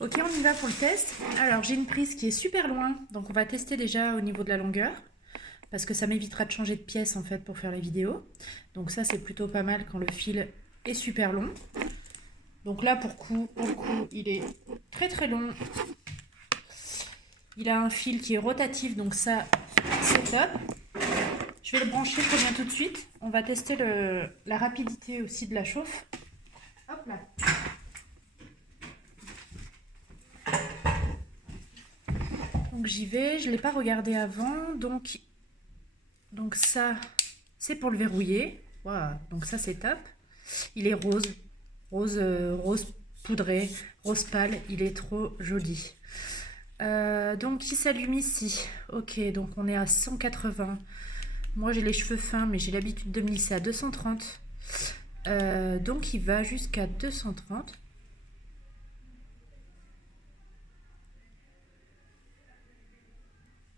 Ok, on y va pour le test. Alors, j'ai une prise qui est super loin, donc on va tester déjà au niveau de la longueur, parce que ça m'évitera de changer de pièce en fait pour faire la vidéo. Donc ça, c'est plutôt pas mal quand le fil est super long. Donc là, pour le coup, il est très très long. Il a un fil qui est rotatif, donc ça, c'est top. Je vais le brancher, je reviens tout de suite. On va tester la rapidité aussi de la chauffe. Hop là. Donc j'y vais, je ne l'ai pas regardé avant, donc ça, c'est pour le verrouiller. Voilà, donc ça c'est top. Il est rose, rose poudré, rose pâle, il est trop joli. Donc il s'allume ici. Ok, donc on est à 180. Moi j'ai les cheveux fins, mais j'ai l'habitude de me lisser à 230. Donc il va jusqu'à 230.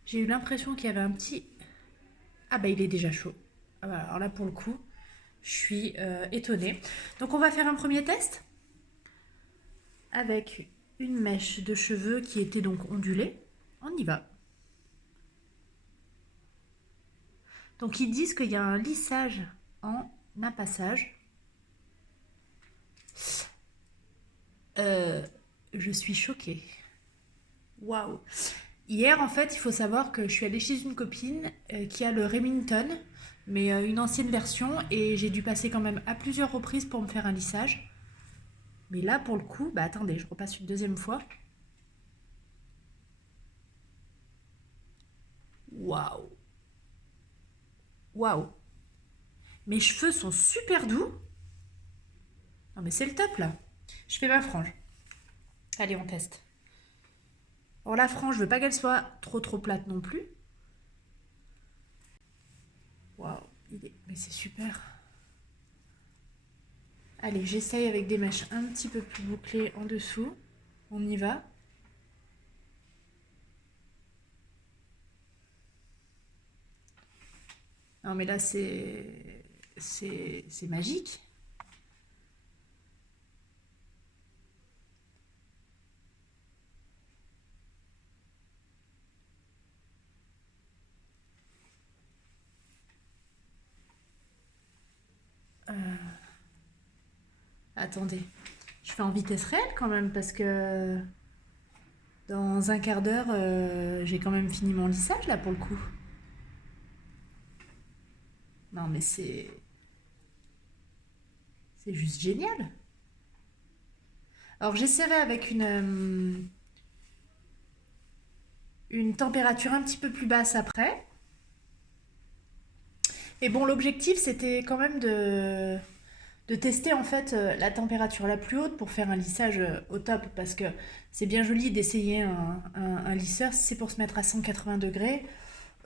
J'ai eu l'impression qu'il y avait un petit... Ah bah il est déjà chaud. Ah bah, alors là pour le coup, je suis étonnée. Donc on va faire un premier test avec une mèche de cheveux qui était donc ondulée. On y va. Donc ils disent qu'il y a un lissage en appassage. Euh, je suis choquée. Waouh. Hier, en fait, il faut savoir que je suis allée chez une copine qui a le Remington, mais une ancienne version, et j'ai dû passer quand même à plusieurs reprises pour me faire un lissage. Mais là, pour le coup, bah attendez, je repasse une deuxième fois. Waouh. Waouh. Mes cheveux sont super doux. Non mais c'est le top là. Je fais ma frange. Allez, on teste. Alors la frange, je veux pas qu'elle soit trop plate non plus. Waouh, mais c'est super. Allez, j'essaye avec des mèches un petit peu plus bouclées en dessous. On y va. Non mais là c'est magique. Attendez, je fais en vitesse réelle quand même parce que dans un quart d'heure, j'ai quand même fini mon lissage là pour le coup. Non mais c'est juste génial. Alors j'essaierai avec une température un petit peu plus basse après. Et bon, l'objectif c'était quand même de tester en fait la température la plus haute pour faire un lissage au top parce que c'est bien joli d'essayer un lisseur si c'est pour se mettre à 180 degrés.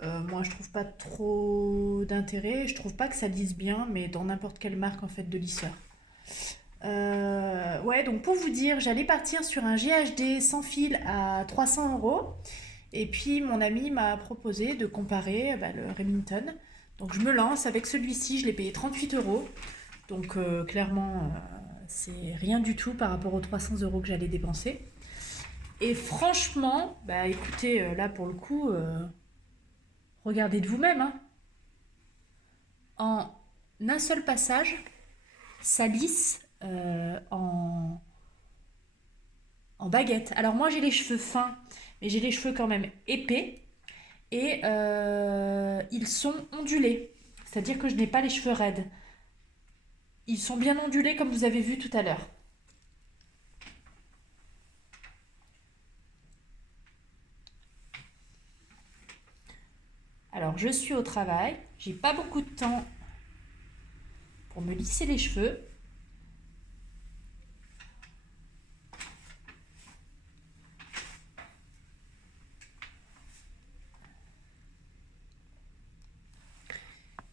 Moi je trouve pas trop d'intérêt, je trouve pas que ça lisse bien, mais dans n'importe quelle marque en fait de lisseur. Ouais, donc pour vous dire, j'allais partir sur un GHD sans fil à 300 € et puis mon ami m'a proposé de comparer le Remington. Donc je me lance avec celui-ci, je l'ai payé 38 €. Donc clairement, c'est rien du tout par rapport aux 300 € que j'allais dépenser. Et franchement, bah écoutez, là pour le coup, regardez de vous-même, hein. En un seul passage, ça lisse en baguette. Alors moi j'ai les cheveux fins, mais j'ai les cheveux quand même épais. Et ils sont ondulés. C'est-à-dire que je n'ai pas les cheveux raides. Ils sont bien ondulés comme vous avez vu tout à l'heure. Alors je suis au travail, j'ai pas beaucoup de temps pour me lisser les cheveux.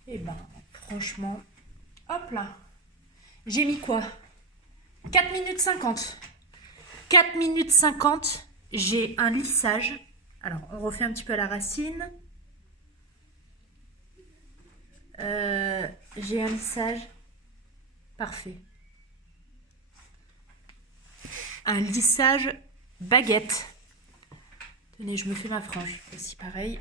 Et ben franchement, hop là. J'ai mis quoi? 4 minutes 50. 4 minutes 50, j'ai un lissage. Alors on refait un petit peu à la racine. J'ai un lissage parfait. Un lissage baguette. Tenez, je me fais ma frange. Aussi pareil.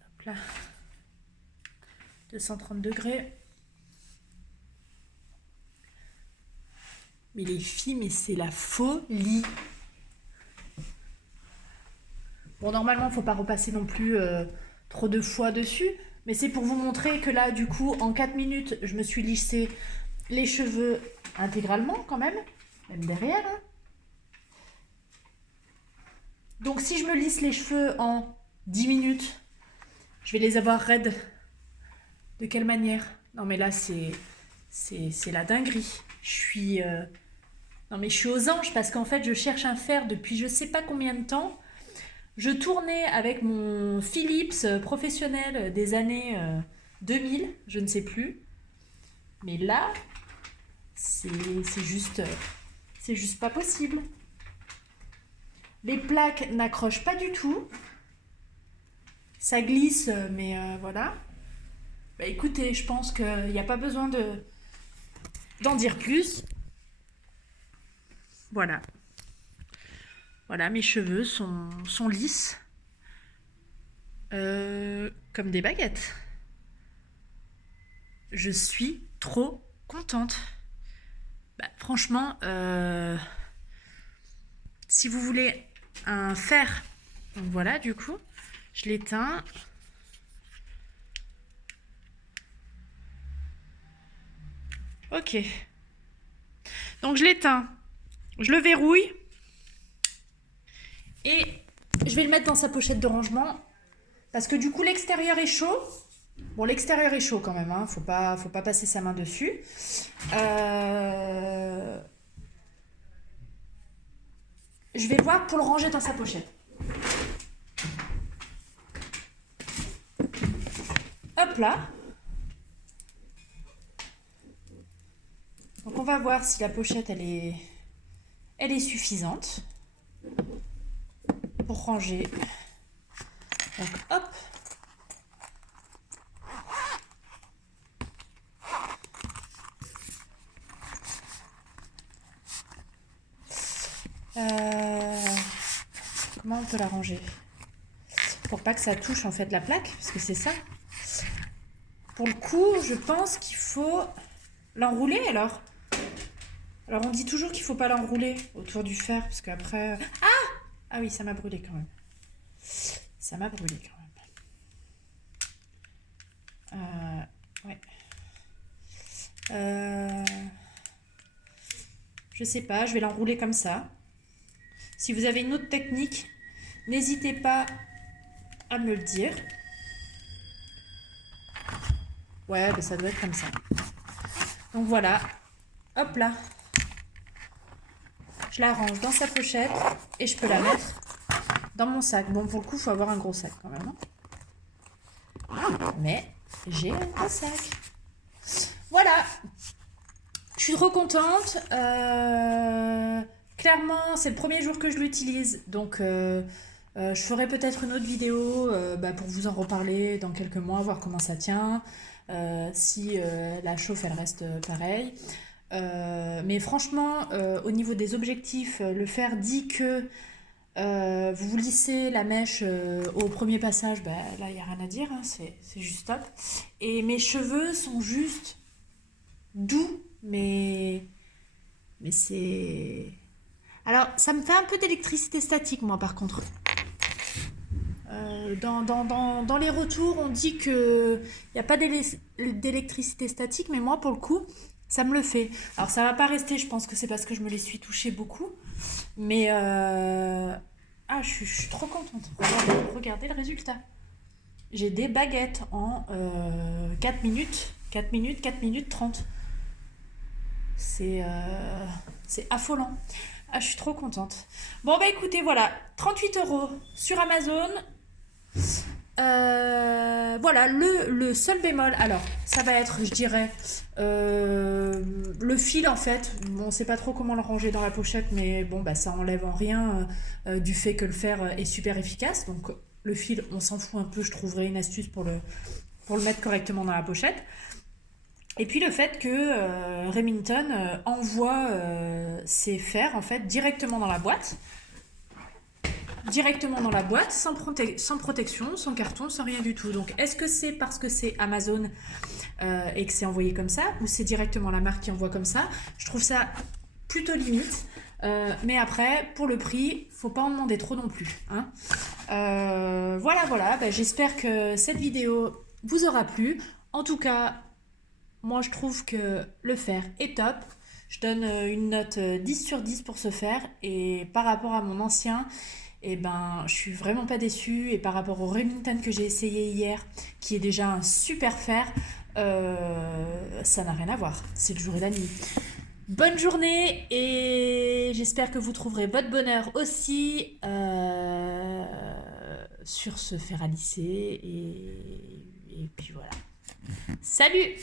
Hop là. 230 degrés. Mais les filles, mais c'est la folie. Bon, normalement, il ne faut pas repasser non plus trop de fois dessus. Mais c'est pour vous montrer que là, du coup, en 4 minutes, je me suis lissé les cheveux intégralement quand même. Même derrière. Hein. Donc, si je me lisse les cheveux en 10 minutes, je vais les avoir raides. De quelle manière? Non, mais là, c'est la dinguerie. Je suis... Non, mais je suis aux anges parce qu'en fait, je cherche un fer depuis je sais pas combien de temps. Je tournais avec mon Philips professionnel des années 2000, je ne sais plus. Mais là, c'est juste pas possible. Les plaques n'accrochent pas du tout. Ça glisse, mais voilà. Bah écoutez, je pense qu'il n'y a pas besoin d'en dire plus. Voilà. Voilà, mes cheveux sont lisses. Comme des baguettes. Je suis trop contente. Bah, franchement, si vous voulez un fer, donc voilà, du coup, je l'éteins. Ok. Donc je l'éteins. Je le verrouille. Et je vais le mettre dans sa pochette de rangement. Parce que du coup, l'extérieur est chaud. Bon, l'extérieur est chaud quand même. Hein. Faut pas passer sa main dessus. Je vais voir pour le ranger dans sa pochette. Hop là. Donc on va voir si la pochette elle est suffisante pour ranger. Donc hop. Comment on peut la ranger? Pour pas que ça touche en fait la plaque, parce que c'est ça. Pour le coup, je pense qu'il faut l'enrouler alors. Alors on dit toujours qu'il faut pas l'enrouler autour du fer, parce qu'après... Ah oui, ça m'a brûlé quand même. Ça m'a brûlé quand même. Ouais. Je sais pas, je vais l'enrouler comme ça. Si vous avez une autre technique, n'hésitez pas à me le dire. Ouais, mais ça doit être comme ça. Donc voilà, hop là. Je la range dans sa pochette et je peux la mettre dans mon sac. Bon, pour le coup, il faut avoir un gros sac quand même. Hein. Mais j'ai un gros sac. Voilà. Je suis trop contente. Clairement, c'est le premier jour que je l'utilise. Donc, je ferai peut-être une autre vidéo pour vous en reparler dans quelques mois, voir comment ça tient. Si la chauffe, elle reste pareille. Mais franchement, au niveau des objectifs, le fer dit que vous lissez la mèche au premier passage, là il n'y a rien à dire, hein, c'est juste top. Et mes cheveux sont juste doux, mais c'est... Alors ça me fait un peu d'électricité statique moi par contre. Dans les retours on dit qu'il n'y a pas d'électricité statique, mais moi pour le coup ça me le fait. Alors ça va pas rester, je pense que c'est parce que je me les suis touchés beaucoup. Mais je suis trop contente. Regardez le résultat. J'ai des baguettes en 4 minutes. 4 minutes 30. C'est affolant. Ah, je suis trop contente. Bon, bah écoutez, voilà. 38 € sur Amazon. Voilà, le seul bémol, alors ça va être, je dirais, le fil en fait. On sait pas trop comment le ranger dans la pochette, mais bon, bah ça enlève en rien du fait que le fer est super efficace. Donc le fil, on s'en fout un peu, je trouverai une astuce pour pour le mettre correctement dans la pochette. Et puis le fait que Remington envoie ses fers en fait directement dans la boîte. Directement dans la boîte, sans protection, sans carton, sans rien du tout. Donc est-ce que c'est parce que c'est Amazon et que c'est envoyé comme ça, ou c'est directement la marque qui envoie comme ça? Je trouve ça plutôt limite. Mais après, pour le prix, faut pas en demander trop non plus. Hein. Voilà. J'espère que cette vidéo vous aura plu. En tout cas, moi je trouve que le fer est top. Je donne une note 10 sur 10 pour ce fer. Et par rapport à mon ancien, eh ben, je suis vraiment pas déçue. Et par rapport au Remington que j'ai essayé hier, qui est déjà un super fer, ça n'a rien à voir. C'est le jour et la nuit. Bonne journée et j'espère que vous trouverez votre bonheur aussi sur ce fer à lisser et puis voilà. Salut!